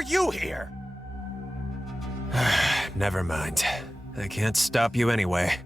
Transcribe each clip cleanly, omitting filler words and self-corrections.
are you here? Never mind. I can't stop you anyway.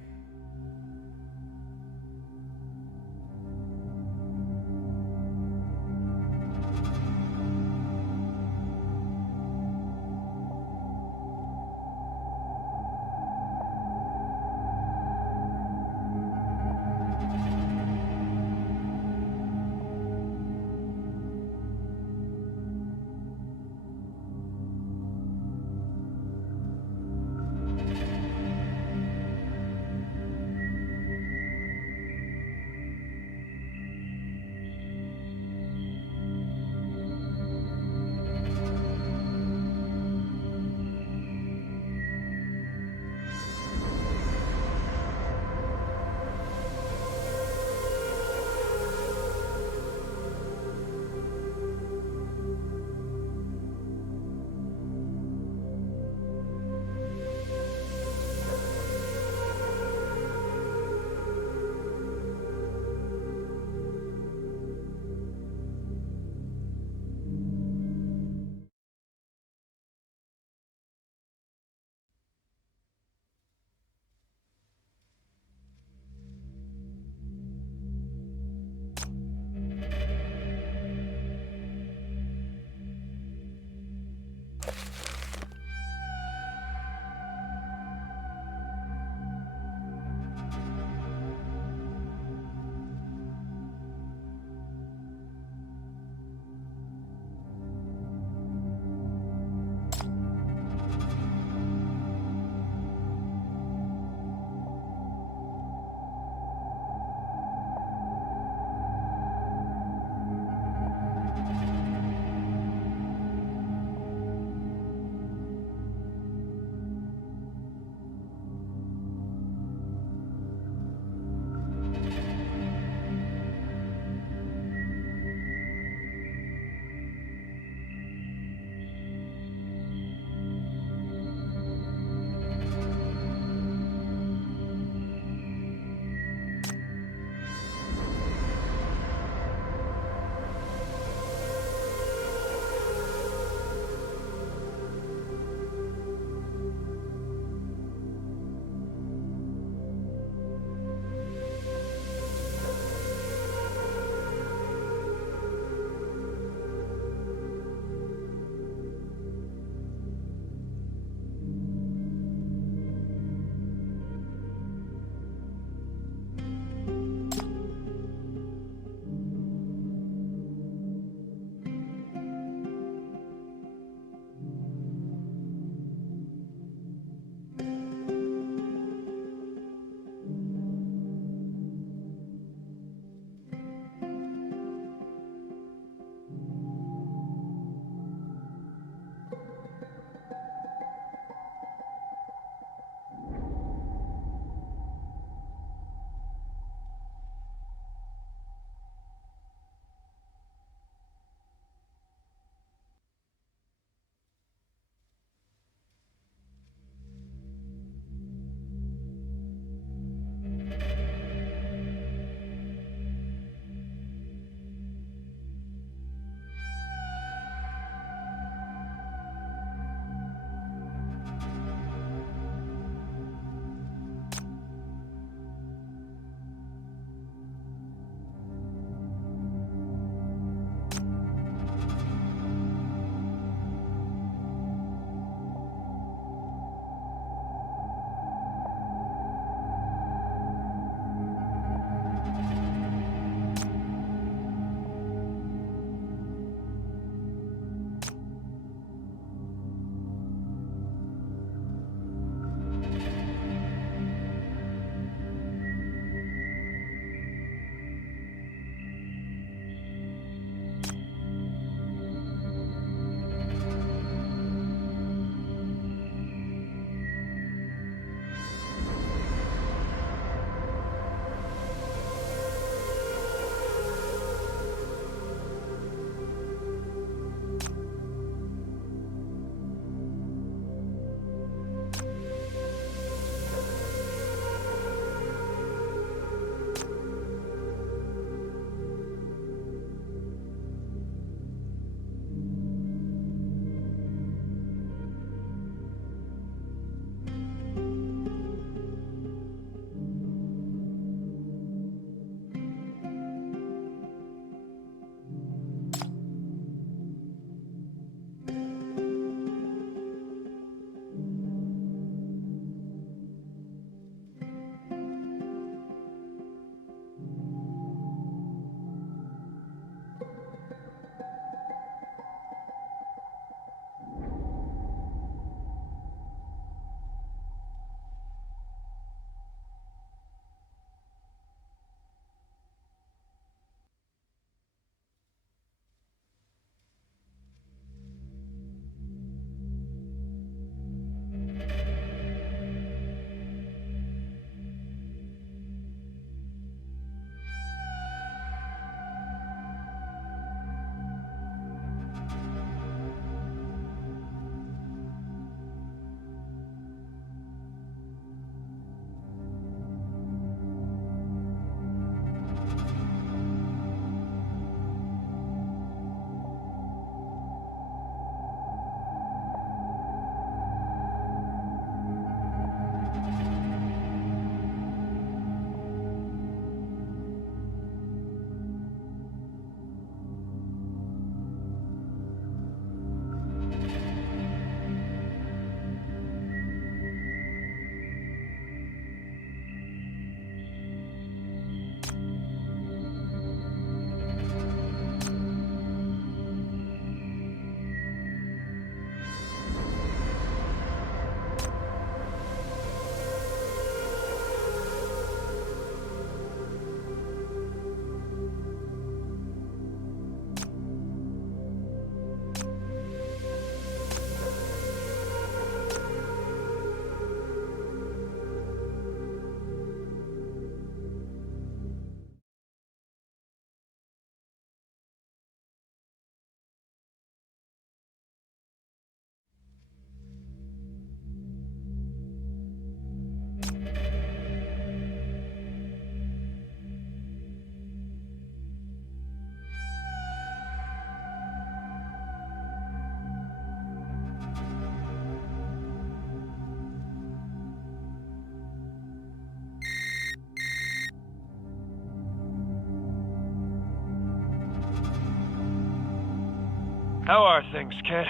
How are things, kid?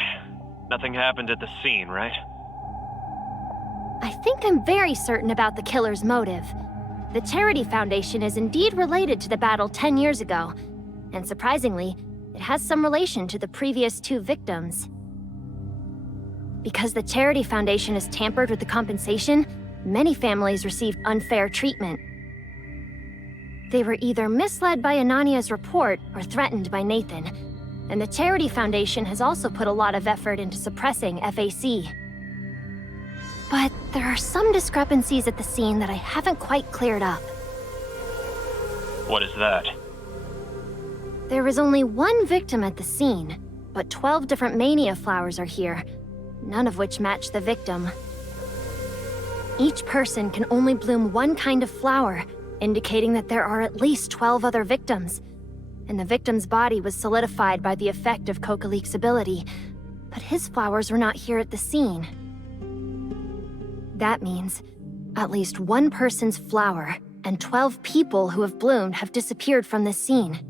Nothing happened at the scene, right? I think I'm very certain about the killer's motive. The Charity Foundation is indeed related to the battle 10 years ago, and surprisingly, it has some relation to the previous 2 victims. Because the Charity Foundation has tampered with the compensation, many families received unfair treatment. They were either misled by Anania's report or threatened by Nathan, and the Charity Foundation has also put a lot of effort into suppressing FAC. But there are some discrepancies at the scene that I haven't quite cleared up. What is that? There is only 1 victim at the scene, but 12 different mania flowers are here, none of which match the victim. Each person can only bloom 1 kind of flower, indicating that there are at least 12 other victims. And the victim's body was solidified by the effect of Kokalik's ability, but his flowers were not here at the scene. That means at least 1 person's flower and 12 people who have bloomed have disappeared from this scene.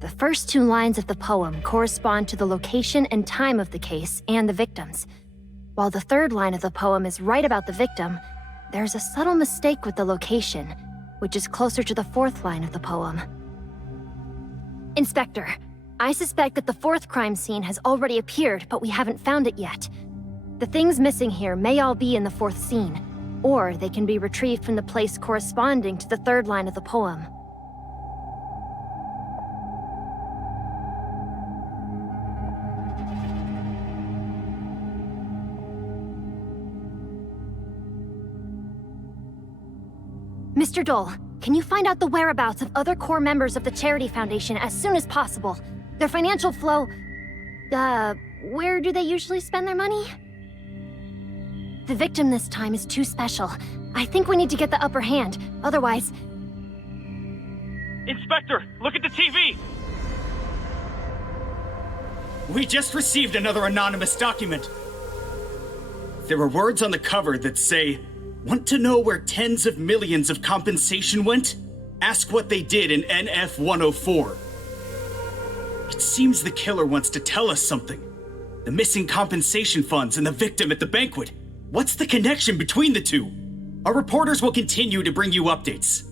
The first 2 lines of the poem correspond to the location and time of the case and the victims. While the 3rd line of the poem is right about the victim, there's a subtle mistake with the location, which is closer to the 4th line of the poem. Inspector, I suspect that the 4th crime scene has already appeared, but we haven't found it yet. The things missing here may all be in the 4th scene, or they can be retrieved from the place corresponding to the 3rd line of the poem. Mr. Dole, can you find out the whereabouts of other core members of the Charity Foundation as soon as possible? Their financial flow... where do they usually spend their money? The victim this time is too special. I think we need to get the upper hand, otherwise... Inspector, look at the TV! We just received another anonymous document. There are words on the cover that say, "Want to know where tens of millions of compensation went? Ask what they did in NF 104. It seems the killer wants to tell us something. The missing compensation funds and the victim at the banquet. What's the connection between the 2? Our reporters will continue to bring you updates.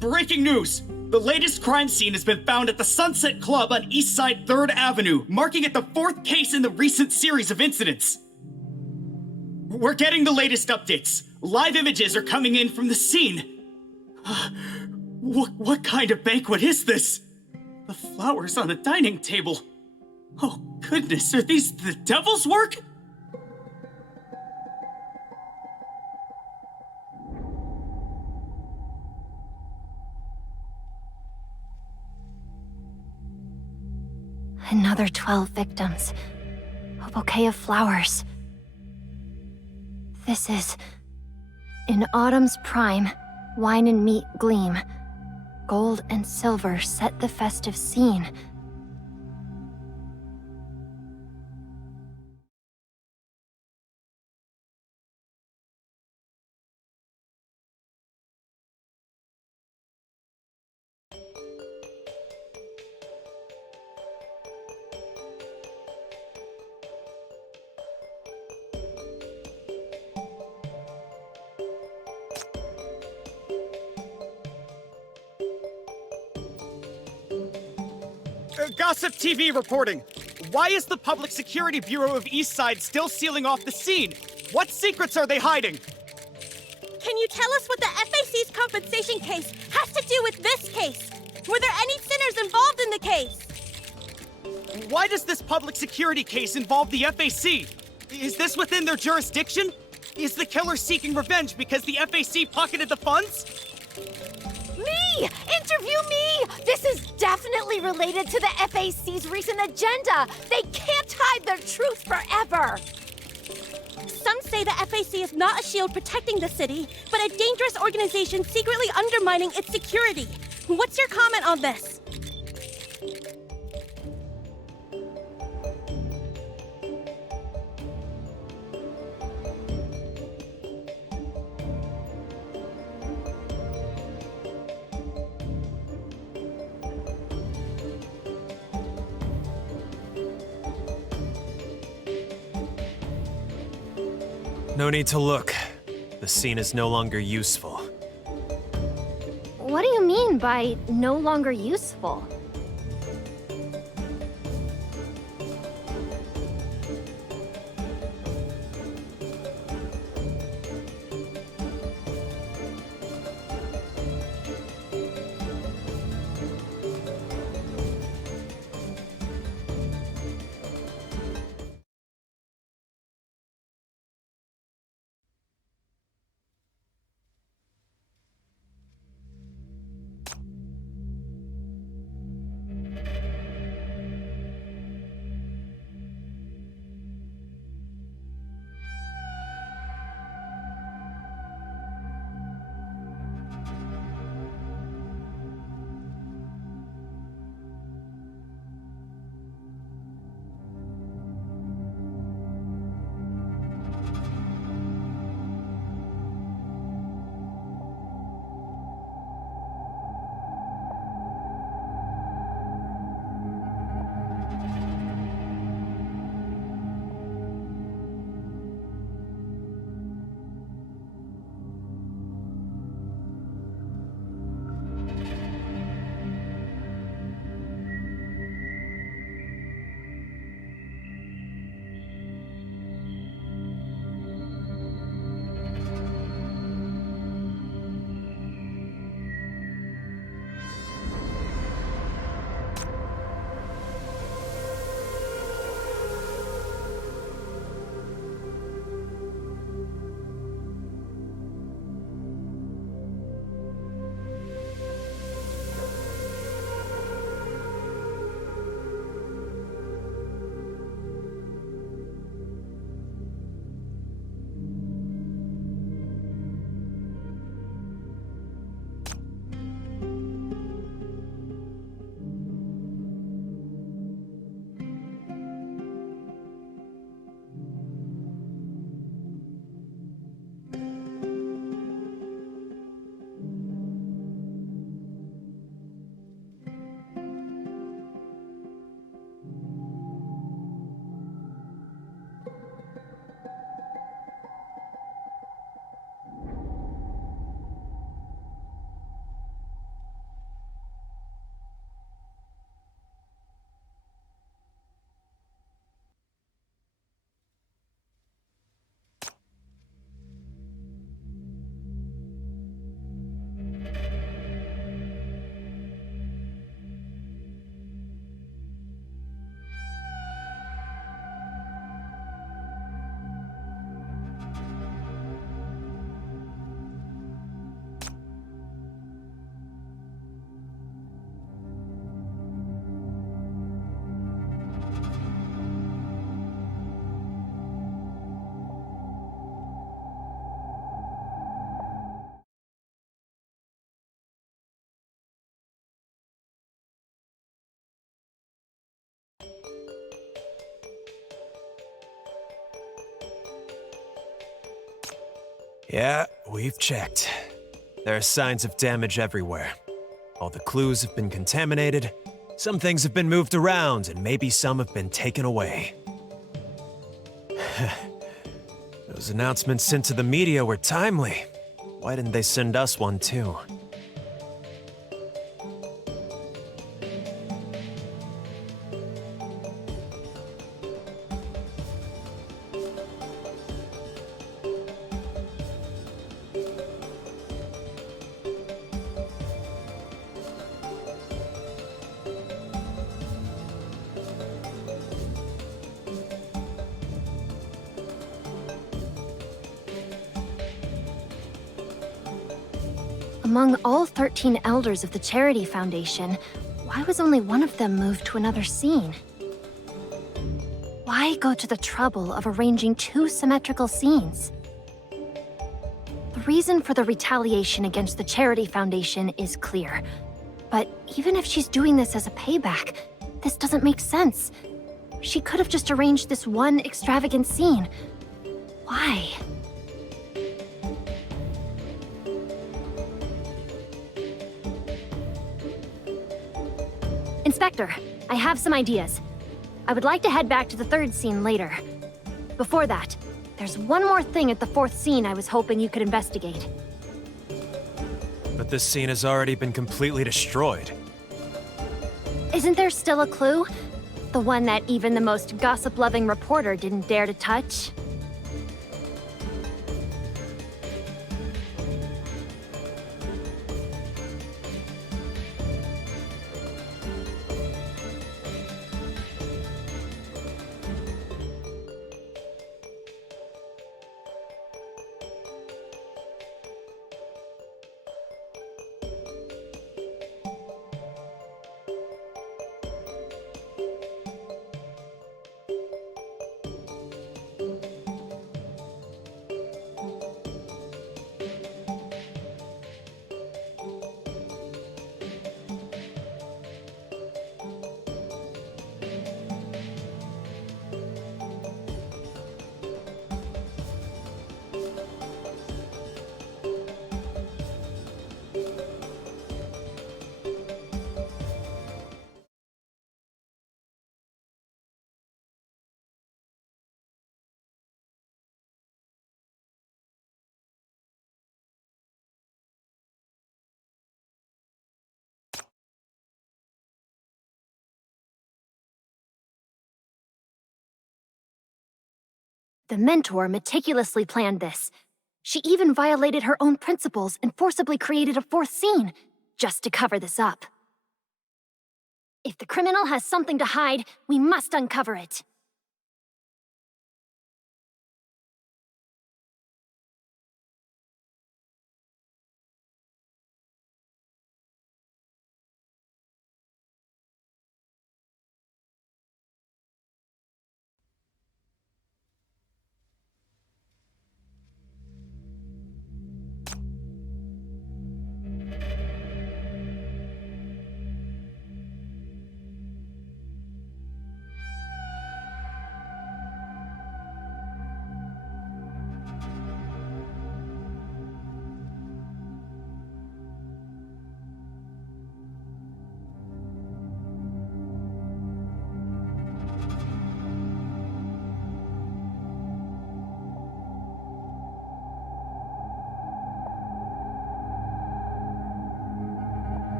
Breaking news! The latest crime scene has been found at the Sunset Club on Eastside 3rd Avenue, marking it the 4th case in the recent series of incidents. We're getting the latest updates. Live images are coming in from the scene. What kind of banquet is this? The flowers on the dining table. Oh, goodness, are these the devil's work? Another 12 victims. A bouquet of flowers. This is... In autumn's prime, wine and meat gleam. Gold and silver set the festive scene. Gossip TV reporting. Why is the Public Security Bureau of Eastside still sealing off the scene? What secrets are they hiding? Can you tell us what the FAC's compensation case has to do with this case? Were there any sinners involved in the case? Why does this public security case involve the FAC? Is this within their jurisdiction? Is the killer seeking revenge because the FAC pocketed the funds? Me! Interview me! This is definitely related to the FAC's recent agenda. They can't hide their truth forever. Some say the FAC is not a shield protecting the city, but a dangerous organization secretly undermining its security. What's your comment on this? No need to look. The scene is no longer useful. What do you mean by no longer useful? Yeah, we've checked. There are signs of damage everywhere. All the clues have been contaminated, some things have been moved around, and maybe some have been taken away. Those announcements sent to the media were timely. Why didn't they send us one too? Among all 13 elders of the Charity Foundation, why was only one of them moved to another scene? Why why go to the trouble of arranging two symmetrical scenes? The reason for the retaliation against the Charity Foundation is clear. But even if she's doing this as a payback, this doesn't make sense. She could have just arranged this one extravagant scene. Why? Inspector, I have some ideas. I would like to head back to the third scene later. Before that, there's one more thing at the fourth scene I was hoping you could investigate. But this scene has already been completely destroyed. Isn't there still a clue? The one that even the most gossip-loving reporter didn't dare to touch? The mentor meticulously planned this. She even violated her own principles and forcibly created a fourth scene, just to cover this up. If the criminal has something to hide, we must uncover it.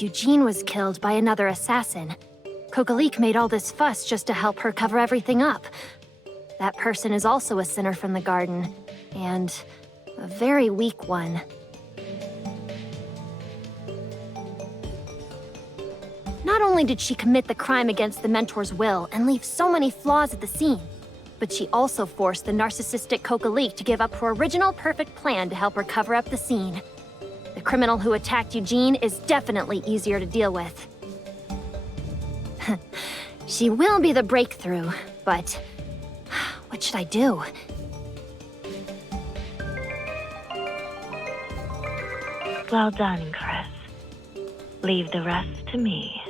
Eugene was killed by another assassin. Kokalik made all this fuss just to help her cover everything up. That person is also a sinner from the garden, and a very weak one. Not Not only did she commit the crime against the Mentor's will and leave so many flaws at the scene, but she also forced the narcissistic Kokalik to give up her original perfect plan to help her cover up the scene. The criminal who attacked Eugene is definitely easier to deal with. She will be the breakthrough, but what should I do? Well done, Chris. Leave the rest to me.